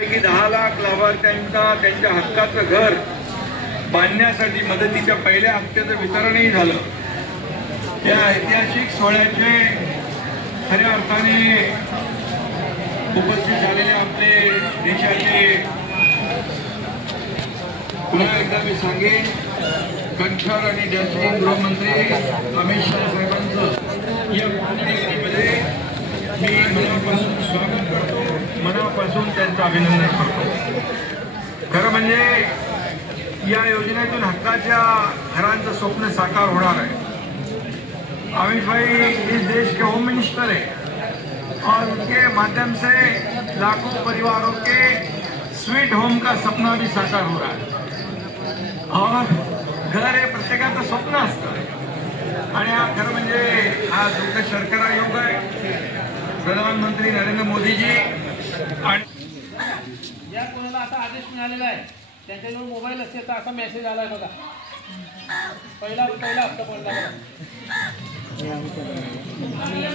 पैकी 10 लाख लाभार्थ्यांना त्यांच्या हक्काचं घर बांधण्यासाठी मदतीच्या पहिल्या हप्त्याचं वितरणही झालं। या ऐतिहासिक सोहळ्याचे खऱ्या अर्थाने उपस्थित झालेले आपले देशाचे पुन्हा एकदा मी सांगेन कणखर आणि डॅशिंग गृहमंत्री अमित शाह साहेबांचं या मध्ये मी मनापासून स्वागत करतो, मनापासून त्यांचं अभिनंदन करतो। खरं म्हणजे या योजनेतून हक्काच्या घरांचं स्वप्न साकार होणार है। अमित भाई इस देश के होम मिनिस्टर है और उनके माध्यम से लाखों परिवारों के स्वीट होम का सपना भी साकार हो रहा है। और घर हे प्रत्येकाचं स्वप्न असतं आणि हा खरं म्हणजे हा दुःख सरकार योग आहे। प्रधानमंत्री नरेंद्र मोदी जी आणि या कोणाला असा आदेश मिळालेला आहे त्यांच्याजवळ मोबाईल असेल तर असा मेसेज आलाय बघा, पहिला हप्ता पडला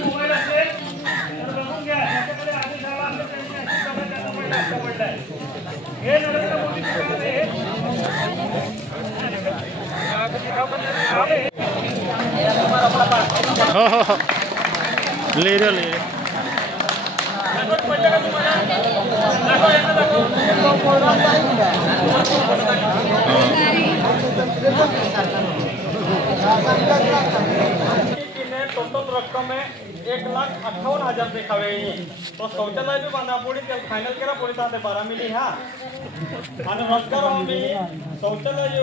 मोबाईल असेल तर बघून घ्या, त्याच्याकडे आदेश आला असेल त्याचा पहिला हप्ता पडलाय। हे नरेंद्र मोदी ले रे पडलं का तुम्हाला? टोटल रक्कम है 1,58,000 देखावे। तो शौचालय भी बांधा पड़ी फाइनल करा पड़ी 12 मिली हाँ आणि रोजगार आम्ही शौचालय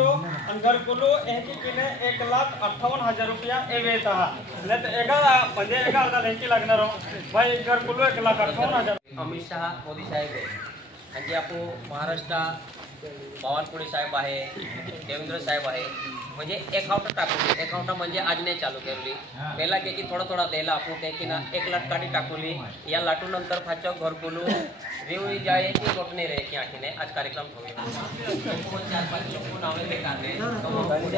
आणि घरकुल यांची किने 1,58,000 रुपया एवेत हा नाही तर एका म्हणजे एका अर्धा यांची लागणार भाई घरकुल 1,58,000। अमित शाह मोदी साहेब आहे म्हणजे आपण महाराष्ट्र बावनकुळे साहेब आहे, देवेंद्र साहेब आहे म्हणजे अकाउंट टाकली, अकाउंट म्हणजे आज नाही चालू केली पहिला की थोडा थोडा द्यायला आपण ते की ना 1 लाख काढी टाकली या लाटू नंतर फाच्या घर खोलू रेवळी जाय की लोटणे रे की आठीने आज कार्यक्रम होईल 4-5 लोक नावे बेकारले तो पैसे